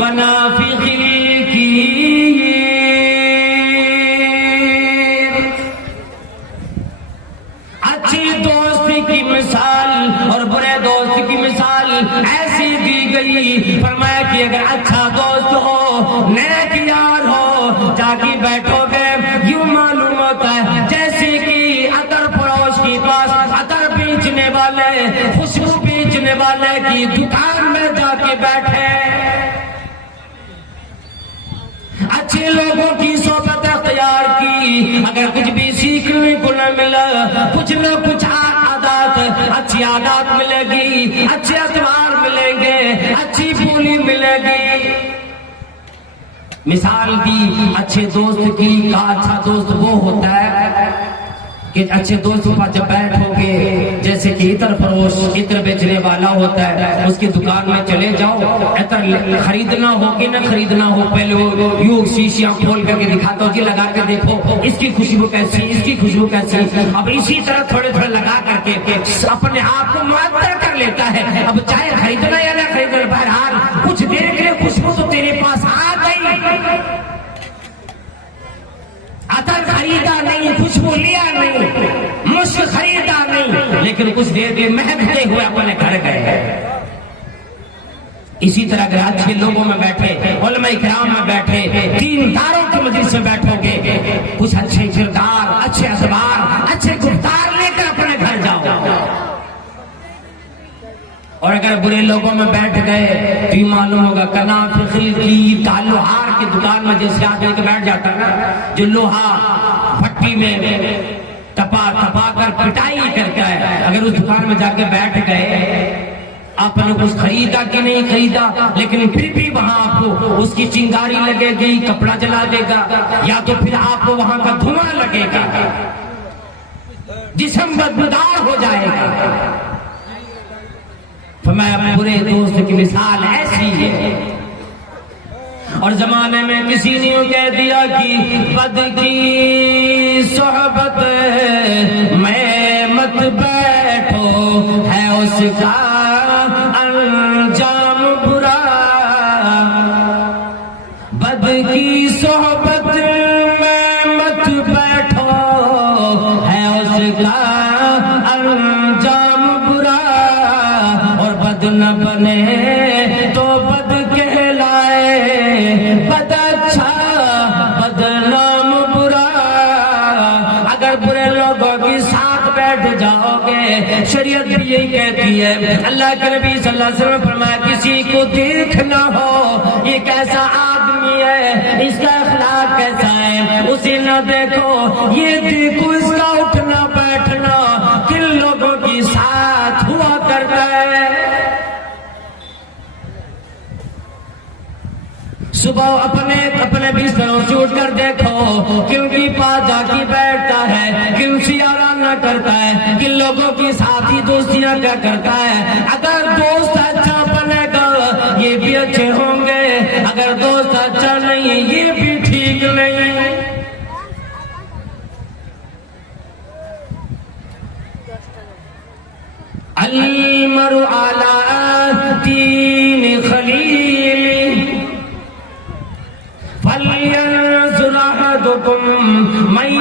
ونافخ الکیر۔ اچھی دوست کی مثال اور برے دوست کی مثال ایسی دی گئی، فرمایا کہ اگر اچھا دوست ہو، نیک یار ہو، جا کے بیٹھو گے، یوں معلوم ہوتا ہے جیسے کہ عطر فروش کے پاس عطر بیچنے والے، خوشبو بیچنے والے کی دکان میں جا کے بیٹھے، اچھے لوگوں کی صحبت اختیار کی، اگر کچھ بھی سیکھنے کو نہ ملا، کچھ نہ کچھ عادات، اچھی عادات ملے گی، اچھے اتوار ملیں گے، اچھی بولی ملے گی۔ مثال دی اچھے دوست کی، کہا اچھا دوست وہ ہوتا ہے کہ اچھے دوست کے پاس جب بیٹھو گے، جیسے کہ عطر فروش عطر بیچنے والا ہوتا ہے، اس کی دکان میں چلے جاؤ، عطر خریدنا ہو کہ نہ خریدنا ہو، پہلے وہ یوں شیشیاں کھول کر کے دکھاتا ہو، جی لگا کے دیکھو اس کی خوشبو کیسی، اس کی خوشبو کیسی۔ اب اسی طرح تھوڑے تھوڑے لگا کر کے اپنے آپ کو معطر کر لیتا ہے۔ اب چاہے خریدنا یا نہ خریدنا، بہرحال کچھ دیر کے لیے خوشبو تو تیرے پاس آ گئی۔ عطر خریدا نہیں، خوشبو لیا نہیں، مشک خریدا نہیں، لیکن کچھ دیر کے مہکتے ہوئے اپنے گھر گئے۔ اسی طرح اگر اچھے لوگوں میں بیٹھے، علماء کرام میں بیٹھے، دین داروں کے مجلس میں بیٹھو گے، کچھ اچھے کردار، اچھے اخبار، اچھے گفتار لے کر اپنے گھر جاؤ۔ اور اگر برے لوگوں میں بیٹھ گئے تو یہ معلوم ہوگا کنا فخری کی تعلقات کی دکان میں جیسے آدمی کے بیٹھ جاتا ہے، جو لوہا بھٹی میں تپا کر پٹائی کرتا ہے، اگر اس دکان میں جا کے بیٹھ گئے، آپ نے کچھ خریدا کہ نہیں خریدا، لیکن پھر بھی وہاں آپ کو اس کی چنگاری لگے گی، کپڑا جلا دے گا، یا تو پھر آپ کو وہاں کا دھواں لگے گا، جسم بدبودار ہو جائے گا۔ فرمایا برے دوست کی مثال ایسی ہے۔ اور زمانے میں کسی نے کہہ دیا کہ بد کی صحبت میں مت بیٹھو، ہے اس کا انجام برا۔ بد کی صحبت میں مت بیٹھو، ہے اس کا انجام برا۔ اور بد نہ بنے تو بد کہلائے، بد اچھا بدنام برا۔ اگر برے لوگوں کے ساتھ بیٹھ جاؤ گے، شریعت بھی یہی کہتی ہے، اللہ کے نبی صلی اللہ علیہ وسلم نے فرمایا کسی کو دیکھنا ہو یہ کیسا آدمی ہے، اس کا اخلاق کیسا ہے، اسے نہ دیکھو، یہ دیکھو اس کا اٹھنا بیٹھنا کن لوگوں کے ساتھ ہوا کرتا ہے۔ صبح اپنے بستروں سے اٹھ کر دیکھو کن کی پاس جا کے بیٹھتا ہے، کن سے آرام کرتا ہے، کن لوگوں کے ساتھ ہی دوستیاں کیا کرتا ہے۔ اگر دوست اچھا بنے گا یہ بھی اچھے ہوں گے، اگر دوست اچھا نہیں یہ بھی ٹھیک نہیں۔ المرء علی دین خلیل فَلْيَنْظُرْ أَحَدُكُمْ مَنْ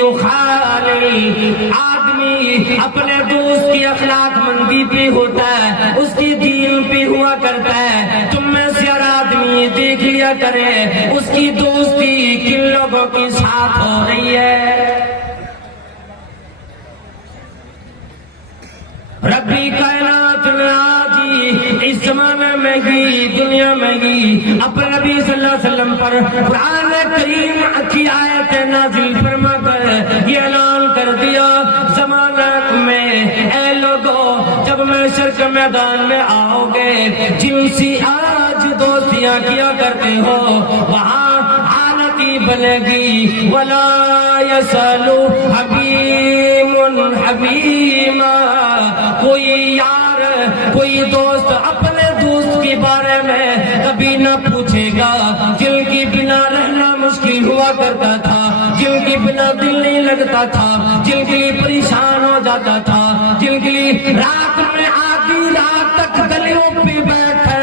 يُخَالِلُ۔ آدمی اپنے دوست کی اخلاق مندی پہ ہوتا ہے، اس کی دین پہ ہوا کرتا ہے۔ تم میں سے ہر آدمی دیکھ لیا کرے اس کی دوستی کن لوگوں کے ساتھ ہو رہی ہے۔ ربی کائنات نے آج اس زمانے میں ہی دنیا میں ہی اپنے نبی صلی اللہ علیہ وسلم پر قرآن کریم کی آیت نازل فرما کر یہ اعلان کر دیا، زمانہ میں اے لوگوں جب محشر کے میدان میں آؤ گے، جن سے آج دوستیاں کیا کرتے ہو وہاں حالت ہی بنے گی۔ وَلَا يَسَأَلُ حَمِيمٌ حَمِيمًا۔ کوئی یار کوئی دوست اپنے دوست کے بارے میں کبھی نہ پوچھے گا، جن کی بنا رہنا مشکل ہوا کرتا تھا، جن کی بنا دل نہیں لگتا تھا، جن کے لیے پریشان ہو جاتا تھا، جن کے لیے رات میں آدھی رات تک گلیوں پہ بیٹھ کر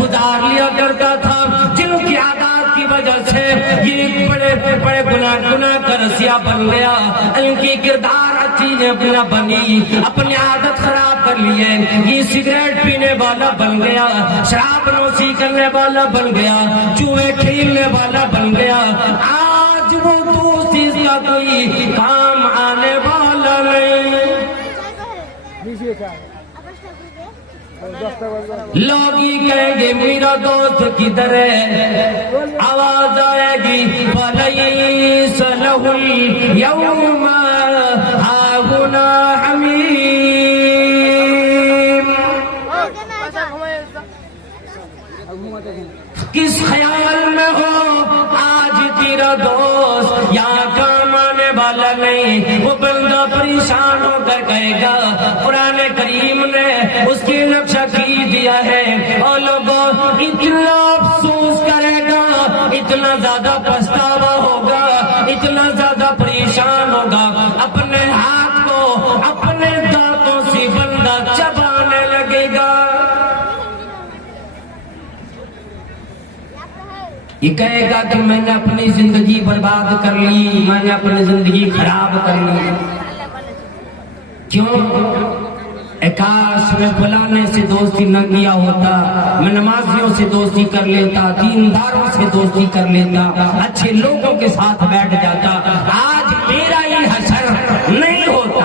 گزار لیا کرتا تھا، جن کی عادات کی وجہ سے یہ بڑے بڑے گناہ کر سیاہ بن گیا، ان کی کردار اچھی اپنا بنی، اپنی عادت خراب کر لیے، یہ سگریٹ پینے والا بن گیا، شراب نوشی کرنے والا بن گیا، جوئے کھیلنے والا بن گیا، آج وہ دوست اس کا کوئی کام آنے والا نہیں۔ لوگ ہی کہیں گے میرا دوست کدھر ہے، آواز آئے گی فَلَيْسَ لَهُ الْيَوْمَ هَاهُنَا حَمِيمٌ۔ کس خیال میں ہو آج تیرا دوست یہاں کام آنے والا نہیں، وہ اس کی نقشہ کی دیا ہے، اور لوگوں اتنا افسوس کرے گا، اتنا زیادہ پچھتاوا ہوگا، اتنا زیادہ پریشان ہوگا، اپنے ہاتھ کو اپنے دانتوں سے بندہ چبانے لگے گا۔ یہ کہے گا کہ میں نے اپنی زندگی برباد کر لی، میں نے اپنی زندگی خراب کر لی۔ کیوں؟ کاش میں فلانے سے دوستی نہ کیا ہوتا، میں نمازیوں سے دوستی کر لیتا، دینداروں سے دوستی کر لیتا، اچھے لوگوں کے ساتھ بیٹھ جاتا، آج میرا یہ حشر نہیں ہوتا۔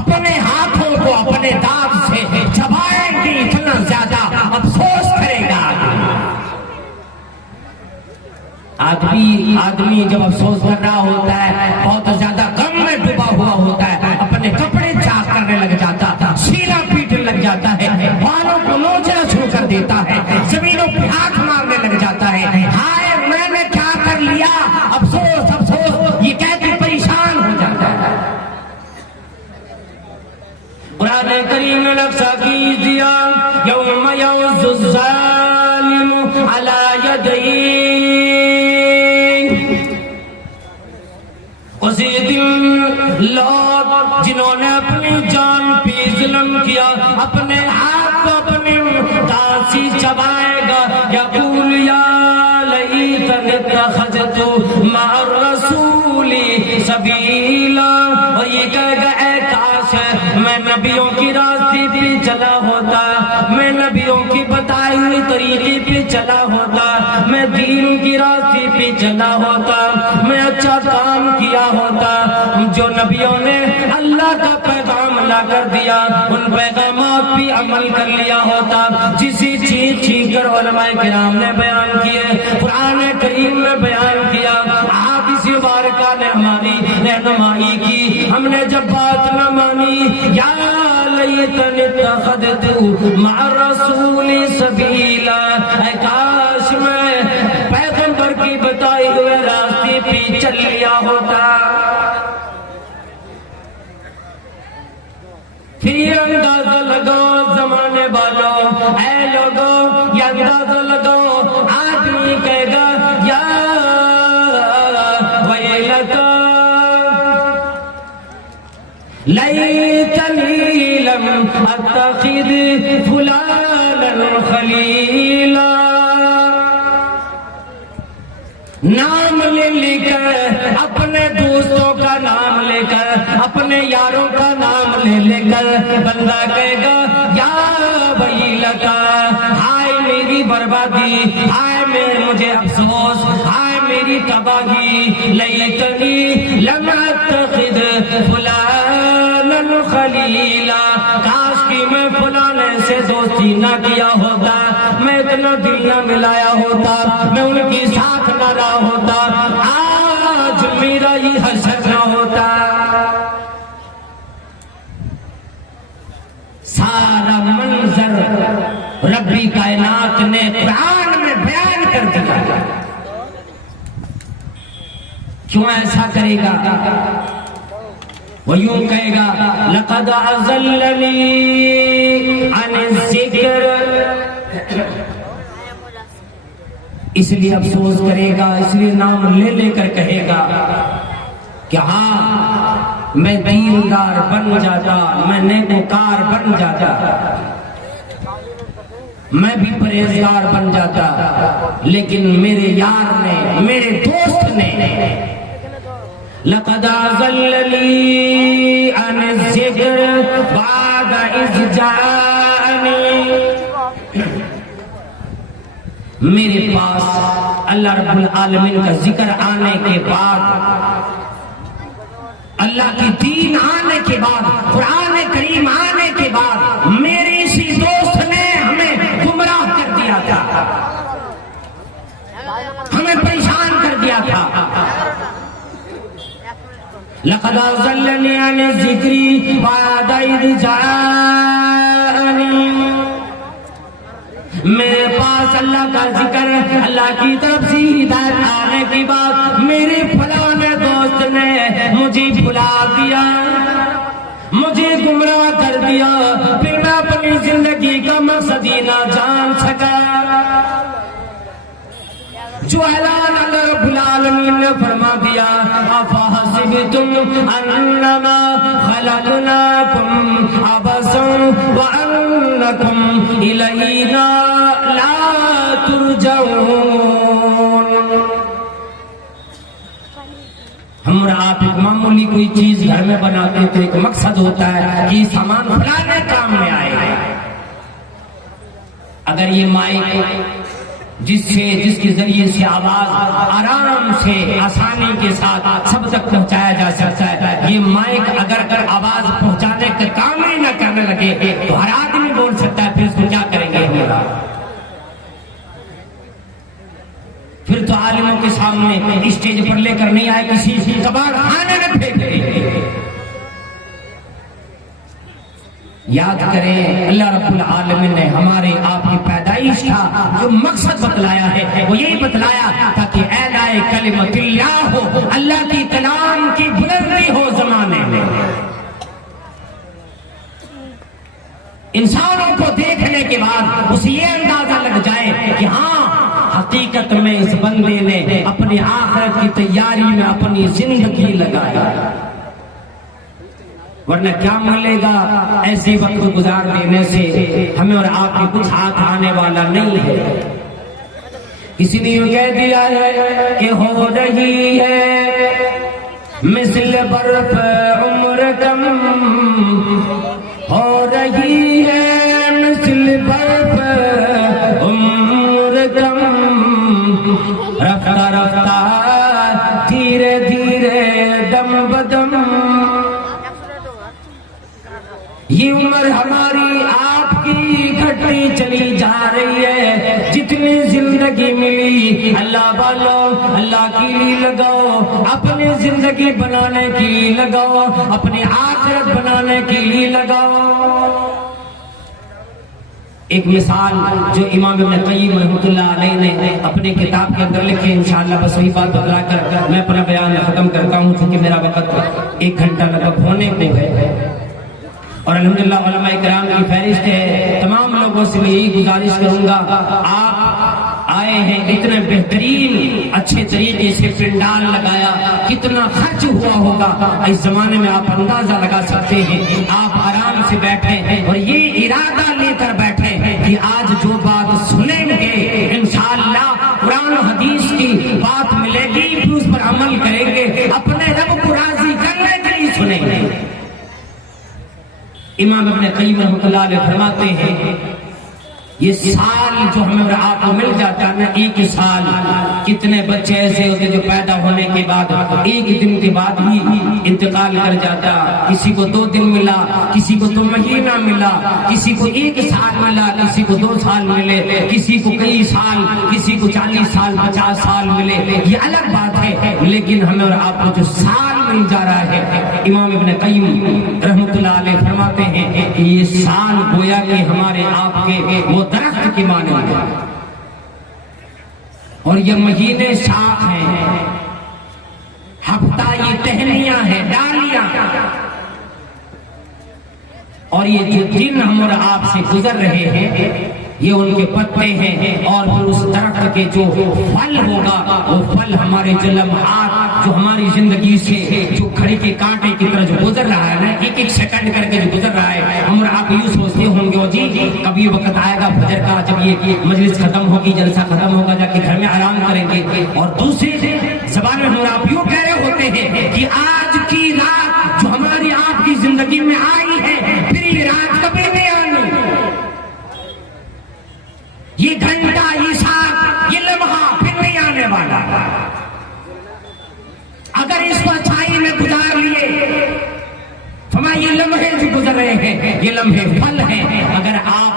اپنے ہاتھوں کو اپنے دانت سے چبائیں گے، اتنا زیادہ افسوس کرے گا آدمی جب افسوس کر رہا ہوتا ہے، بہت زیادہ غم میں ڈوبا ہوا ہوتا ہے، اپنے کپڑے چاک کرنے لگ جاتا، سینہ پیٹنے لگ جاتا ہے، بالوں کو نوچنا شروع کر دیتا ہے، زمینوں پہ ہاتھ مارنے لگ جاتا ہے، ہائے میں نے کیا کر لیا، افسوس افسوس، یہ کہتے پریشان ہو جاتا ہے۔ قرآن کریم نے نقشہ کی دیا، یوم یعض الظالم علی یدیہ، اسی دن لوگ جنہوں نے اپنی جان پہ ظلم کیا، اپنے ہاتھ کو اپنے دانت سے چبائے گا، یقول یا لیتنی اتخذت مع الرسول سبیلا، اور یہ کہے گا اے کاش میں نبیوں کی راستے پہ چلا ہوتا، میں نبیوں کی بتائی ہوئی طریقے پہ چلا ہوتا، میں دین کی راستے پہ چلا ہوتا، میں اچھا کام کیا ہوتا، جو نبیوں نے اللہ کا پیغام لا کر دیا ان پیغامات پہ عمل کر لیا ہوتا، جسی چیخ چیخ کر علماء کرام نے بیان کیے، قرآن کریم نے بیان کیا، احادیث مبارکہ نے ہماری رہنمائی کی، ہم نے جب بات نہ مانی، یا لیتنی اتخذت مع الرسول سبیلا، اے کاش میں پیغمبر کی بتائی ہوئے راستے پہ چل لیا ہوتا۔ پھر اندازہ لگاؤ زمانے والوں، اے لوگوں یہ اندازہ لگاؤ، آدمی کہے گا یا ویلتا لیتنی لم اتخذ فلانا خلیلا، نام لے کر اپنے دوستوں کا نام لے کر اپنے یاروں کا نام لے کر بندہ کہے گا یا ویلتا، ہائے میری بربادی، ہائے مجھے افسوس، ہائے میری تباہی، لیتنی لم اتخذ فلانا خلیلا، کاش کی میں فلانے سے دوستی نہ کیا ہوتا، میں اتنا دل نہ ملایا ہوتا، میں ان کی ساتھ نہ رہا ہوتا، آج میرا یہ حشر نہ ہوتا۔ سارا منظر ربی کائنات نے قرآن میں بیان کر دیا، کیوں ایسا کرے گا؟ وہ یوں کہے گا لقد اضلنی عن الذکر، اس لیے افسوس کرے گا، اس لیے نام لے لے کر کہے گا کہ ہاں میں دیندار بن جاتا، میں نیکوکار بن جاتا، میں بھی پرہیزگار بن جاتا، لیکن میرے یار نے، میرے دوست نے لقد اضلنی عن الذکر بعد اذ جاءنی، میرے پاس اللہ رب العالمین کا ذکر آنے کے بعد، اللہ کی دین آنے کے بعد، قرآن کریم آنے کے بعد، میرے اسی دوست نے ہمیں گمراہ کر دیا تھا، ہمیں پریشان کر دیا تھا۔ لقد اضلنی عن الذکر بعد اذ جاءنی، میرے پاس اللہ کا ذکر، اللہ کی طرف سے ہدایت آنے کی بات، میرے فلاں دوست نے مجھے بھلا دیا۔ مجھے گمراہ کر دیا، پھر میں اپنی زندگی کا مقصد ہی نہ جان سکا۔ جو اعلان اللہ رب العالمین نے فرما دیا، افحسبتم انما خلقناکم عبثا وانکم الینا لا ترجعون۔ ہم اور آپ ایک معمولی کوئی چیز گھر میں بناتے تو ایک مقصد ہوتا ہے کہ سامان فلانے کام میں آئے۔ اگر یہ مائک جس کے ذریعے سے آواز آرام سے آسانی کے ساتھ سب تک پہنچایا جا سکتا ہے، یہ مائک اگر آواز پہنچانے کا کام ہی نہ کرنے لگے تو ہر آدمی بول سکتا ہے، پھر اس کو کیا کریں گے ہمارا؟ پھر تو عالموں کے سامنے اسٹیج پر لے کر نہیں آئے، کسی کباڑ خانے میں پھینک دیں۔ یاد کریں اللہ رب العالمین نے ہمارے آپ کی پیدائش کا جو مقصد بتلایا ہے وہ یہی بتلایا تاکہ اعلاء کلمت اللہ ہو، اللہ کی کلام کی بلندی ہو زمانے میں۔ انسانوں کو دیکھنے کے بعد اسے یہ اندازہ لگ جائے کہ ہاں حقیقت میں اس بندے نے اپنی آخرت کی تیاری میں اپنی زندگی لگائی، ورنہ کیا ملے گا ایسے وقت گزار دینے سے؟ ہمیں اور آپ کے کچھ ہاتھ آنے والا نہیں ہے۔ کسی نے یہ کہہ دیا ہے کہ ہو رہی ہے مثل برف عمر کم، ہو رہی ہے مثل برف عمر کم، رفتہ رفتہ دھیرے دھیرے دم بدم، یہ عمر ہماری آپ کی گھٹتی چلی جا رہی ہے۔ جتنی زندگی ملی اللہ والو اللہ کے لیے لگاؤ، اپنی زندگی بنانے کے لیے لگاؤ، اپنی آخرت بنانے کے لیے لگاؤ۔ ایک مثال جو امام ابن قیم رحمۃ اللہ علیہ نے اپنی کتاب کے اندر لکھی، انشاءاللہ بس وہی بات بتلا کر میں اپنا بیان ختم کرتا ہوں، کیونکہ میرا وقت 1 گھنٹہ لگ بھگ ہونے کو ہے، اور الحمدللہ علماء کرام کی فہرست ہے۔ تمام لوگوں سے میں یہی گزارش کروں گا، آپ آئے ہیں اتنے بہترین اچھے طریقے سے پنڈال لگایا، کتنا خرچ ہوا ہوگا اس زمانے میں آپ اندازہ لگا سکتے ہیں۔ آپ آرام سے بیٹھے ہیں اور یہ ارادہ لے کر بیٹھے ہیں کہ آج جو بات سنیں گے انشاءاللہ قرآن حدیث کی بات ملے گی، پھر اس پر عمل کریں گے، اپنے رب کو راضی کرنے کے لیے سنیں گے۔ امام ابن قیم رحمۃ اللہ علیہ فرماتے ہیں یہ سال جو ہمیں اور آپ کو مل جاتا ہے نا، ایک سال، کتنے بچے ایسے ہوتے جو پیدا ہونے کے بعد ایک دن کے بعد ہی انتقال کر جاتا، کسی کو 2 دن ملا، کسی کو 2 مہینہ ملا، کسی کو 1 سال ملا، کسی کو 2 سال ملے، کسی کو کئی سال، کسی کو 40 سال 50 سال ملے، یہ الگ بات ہے، لیکن ہمیں اور آپ کو جو سال مل جا رہا ہے، امام ابن قیم رحمۃ اللہ علیہ فرماتے ہیں کہ یہ سال گویا کہ ہمارے آپ کے وہ درخت کی مانند ہے، اور یہ مہینے شاخ ہیں، ہفتہ یہ ٹہنیاں ہیں، ڈالیاں، اور یہ جو دن ہم اور آپ سے گزر رہے ہیں یہ ان کے پتے ہیں، اور پھر اس درخت کے جو پھل ہوگا وہ پھل ہمارے جو لمحات جو ہماری زندگی سے جو کھڑی کے کانٹے کی طرح جو گزر رہا ہے نا، 1 سیکنڈ کر کے جو گزر رہا ہے، ہم اور آپ یوں سوچتے ہوں گے جی کبھی وقت آئے گا فجر کا، جب یہ مجلس ختم ہوگی، جلسہ ختم ہوگا، جا کے گھر میں آرام کریں گے، اور دوسری زبان میں ہم اور آپ یوں کہہ رہے ہوتے ہیں کہ آج کی رات جو ہماری آپ کی زندگی میں آئی ہے پھر یہ رات کبھی نہیں آنی، یہ گھنٹہ، یہ ساتھ، یہ لمحہ پھر نہیں آنے والا۔ اگر اس کو اچھائی میں گزار لیے، فرمایا یہ لمحے جو گزر رہے ہیں یہ لمحے پھل ہیں، اگر آپ